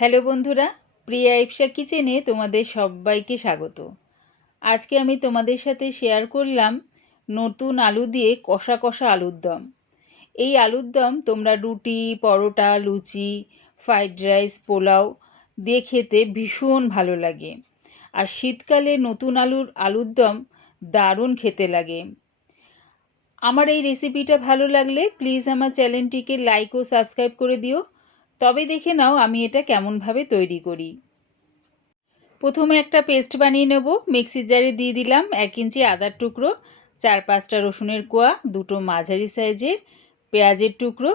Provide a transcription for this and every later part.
Hello বন্ধুরা, প্রিয়া ইপসা কিচেনে তোমাদের সবাইকে স্বাগত। আজকে আমি তোমাদের সাথে শেয়ার করলাম নতুন আলু দিয়ে কষা কষা আলুর দম। এই আলুর দম তোমরা রুটি, পরোটা, লুচি, ফ্রাইড রাইস, পোলাও দিয়ে খেতে ভীষণ ভালো লাগে। আর শীতকালে নতুন আলুর দম দারুণ খেতে লাগে। আমার এই রেসিপিটা ভালো লাগলে প্লিজ আমার চ্যানেলটিকে লাইক ও সাবস্ক্রাইব করে দিও। তবে দেখে নাও আমি এটা কেমনভাবে তৈরি করি। প্রথমে একটা পেস্ট বানিয়ে নেব। মিক্সির জারে দিয়ে দিলাম 1 ইঞ্চি আদার টুকরো, 4-5টা রসুনের কোয়া, 2টো মাঝারি সাইজের পেঁয়াজের টুকরো,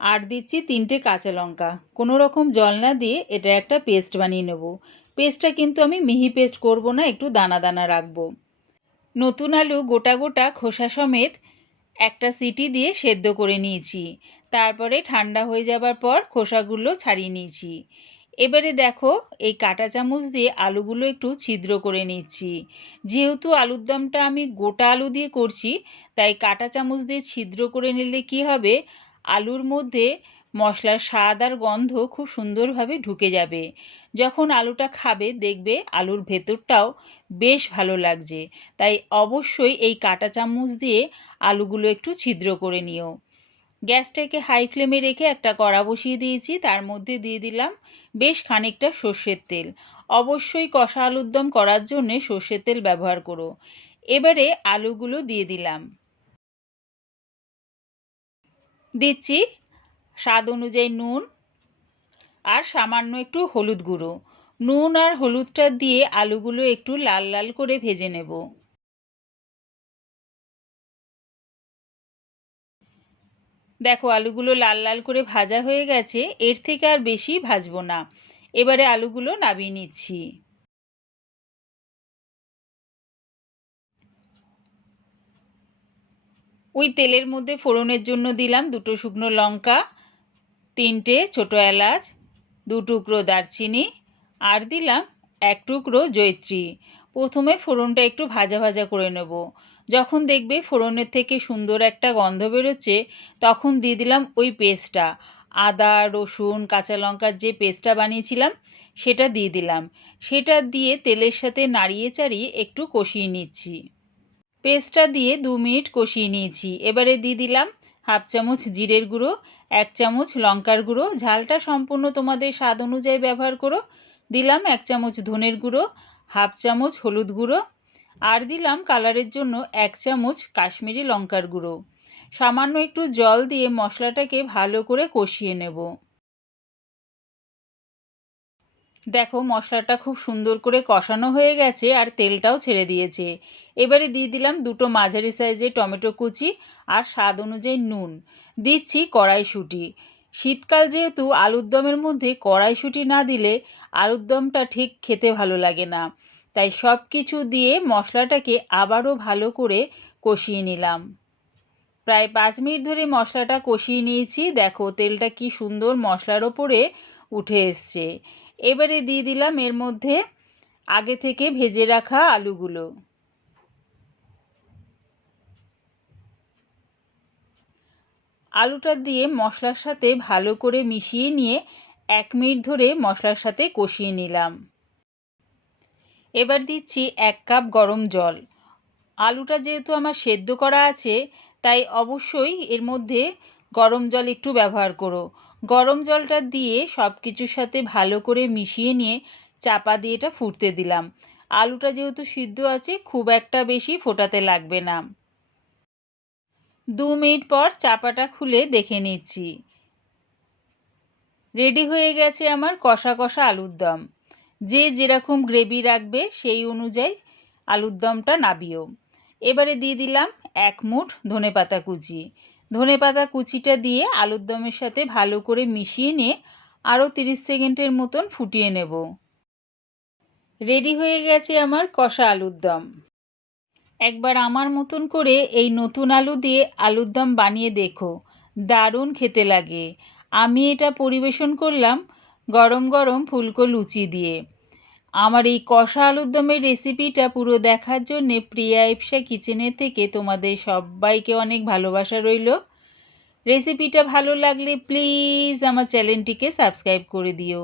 আর দিচ্ছি 3টে কাঁচা লঙ্কা। কোনো রকম জল না দিয়ে এটা একটা পেস্ট বানিয়ে নেব। পেস্টটা কিন্তু আমি মিহি পেস্ট করব না, একটু দানা দানা রাখবো। নতুন আলু গোটা গোটা খোসা সমেত একটা সিটি দিয়ে সেদ্ধ করে নিয়েছি। তারপরে ঠান্ডা হয়ে যাবার পর খোসাগুলো ছাড়িয়ে নিয়েছি। এবারে দেখো, এই কাঁটা চামচ দিয়ে আলুগুলো একটু ছিদ্র করে নিচ্ছি। যেহেতু আলুর দমটা আমি গোটা আলু দিয়ে করছি, তাই কাঁটা চামচ দিয়ে ছিদ্র করে নিলে কি হবে, আলুর মধ্যে মশলার স্বাদ আর গন্ধ খুব সুন্দরভাবে ঢুকে যাবে। যখন আলুটা খাবে দেখবে আলুর ভেতরটাও বেশ ভালো লাগছে। তাই অবশ্যই এই কাঁটা চামচ দিয়ে আলুগুলো একটু ছিদ্র করে নিও। গ্যাসটাকে হাই ফ্লেমে রেখে একটা কড়া বসিয়ে দিয়েছি। তার মধ্যে দিয়ে দিলাম বেশ খানিকটা সর্ষের তেল। অবশ্যই কষা আলুর দম করার জন্যে সর্ষের তেল ব্যবহার করো। এবারে আলুগুলো দিয়ে দিলাম। দিচ্ছি স্বাদ অনুযায়ী নুন আর সামান্য একটু হলুদ গুঁড়ো। নুন আর হলুদটা দিয়ে আলুগুলো একটু লাল লাল করে ভেজে নেব। দেখো, আলুগুলো লাল লাল করে ভাজা হয়ে গেছে। এর থেকে আর বেশি ভাজবো না। এবারে আলুগুলো নামিয়ে নিচ্ছি। ওই তেলের মধ্যে ফোড়নের জন্য দিলাম 2টো শুকনো লঙ্কা, 3টে ছোটো এলাচ, 2 টুকরো দারচিনি, আর দিলাম 1 টুকরো জয়িত্রী। প্রথমে ফোড়নটা একটু ভাজা ভাজা করে নেব। যখন দেখবে ফোড়নের থেকে সুন্দর একটা গন্ধ বেরোচ্ছে, তখন দিয়ে দিলাম ওই পেস্টটা, আদা, রসুন, কাঁচা লঙ্কার যে পেস্টটা বানিয়েছিলাম সেটা দিয়ে দিলাম। সেটা দিয়ে তেলের সাথে নাড়িয়ে চাড়িয়ে একটু কষিয়ে নিচ্ছি। পেস্টটা দিয়ে 2 মিনিট কষিয়ে নিয়েছি। এবারে দিয়ে দিলাম 1/2 চামচ জিরের গুঁড়ো, 1 চামচ লঙ্কার গুঁড়ো, ঝালটা সম্পূর্ণ তোমাদের স্বাদ অনুযায়ী ব্যবহার করো। দিলাম 1 চামচ ধনের গুঁড়ো, 1/2 চামচ হলুদ গুঁড়ো, আর দিলাম কালারের জন্য 1 চামচ কাশ্মীরি লঙ্কার গুঁড়ো। সামান্য একটু জল দিয়ে মশলাটাকে ভালো করে কষিয়ে নেব। দেখো, মশলাটা খুব সুন্দর করে কষানো হয়ে গেছে আর তেলটাও ছেড়ে দিয়েছে। এবারে দিয়ে দিলাম 2টো মাঝারি সাইজের টমেটো কুচি আর স্বাদ অনুযায়ী নুন। দিচ্ছি কড়াইশুঁটি। শীতকাল যেহেতু আলুর দমের মধ্যে কড়াইশুঁটি না দিলে আলুর দমটা ঠিক খেতে ভালো লাগে না। তাই সব কিছু দিয়ে মশলাটাকে আবারও ভালো করে কষিয়ে নিলাম। প্রায় 5 মিনিট ধরে মশলাটা কষিয়ে নিয়েছি। দেখো, তেলটা কি সুন্দর মশলার ওপরে উঠে এসছে। এবারে দিয়ে দিলাম এর মধ্যে আগে থেকে ভেজে রাখা আলুগুলো। আলুটা দিয়ে মশলার সাথে ভালো করে মিশিয়ে নিয়ে 1 মিনিট ধরে মশলার সাথে কষিয়ে নিলাম। এবার দিচ্ছি 1 কাপ গরম জল। আলুটা যেহেতু আমার সেদ্ধ করা আছে, তাই অবশ্যই এর মধ্যে গরম জল একটু ব্যবহার করো। গরম জলটা দিয়ে সব কিছুর সাথে ভালো করে মিশিয়ে নিয়ে চাপা দিয়ে এটা ফুটতে দিলাম। আলুটা যেহেতু সিদ্ধ আছে, খুব একটা বেশি ফোটাতে লাগবে না। 2 মিনিট পর চাপাটা খুলে দেখে নিচ্ছি। রেডি হয়ে গেছে আমার কষা কষা আলুর দম। যে যেরকম গ্রেভি রাখবে সেই অনুযায়ী আলুর দমটা নাবিও। এবারে দিয়ে দিলাম 1 মুঠ ধনেপাতা কুচি। ধনেপাতা কুচিটা দিয়ে আলুর দমের সাথে ভালো করে মিশিয়ে নিয়ে আরও 30 সেকেন্ডের মতন ফুটিয়ে নেব। রেডি হয়ে গেছে আমার কষা আলুর দম। একবার আমার মতন করে এই নতুন আলু দিয়ে আলুর দম বানিয়ে দেখো, দারুণ খেতে লাগে। আমি এটা পরিবেশন করলাম গরম গরম ফুলকো লুচি দিয়ে। আমার এই কষা আলুর দমের রেসিপিটা পুরো দেখার জন্যে প্রিয়া ইপসা কিচেনের থেকে তোমাদের সবাইকে অনেক ভালোবাসা রইল। রেসিপিটা ভালো লাগলে প্লিজ আমার চ্যানেলটিকে সাবস্ক্রাইব করে দিও।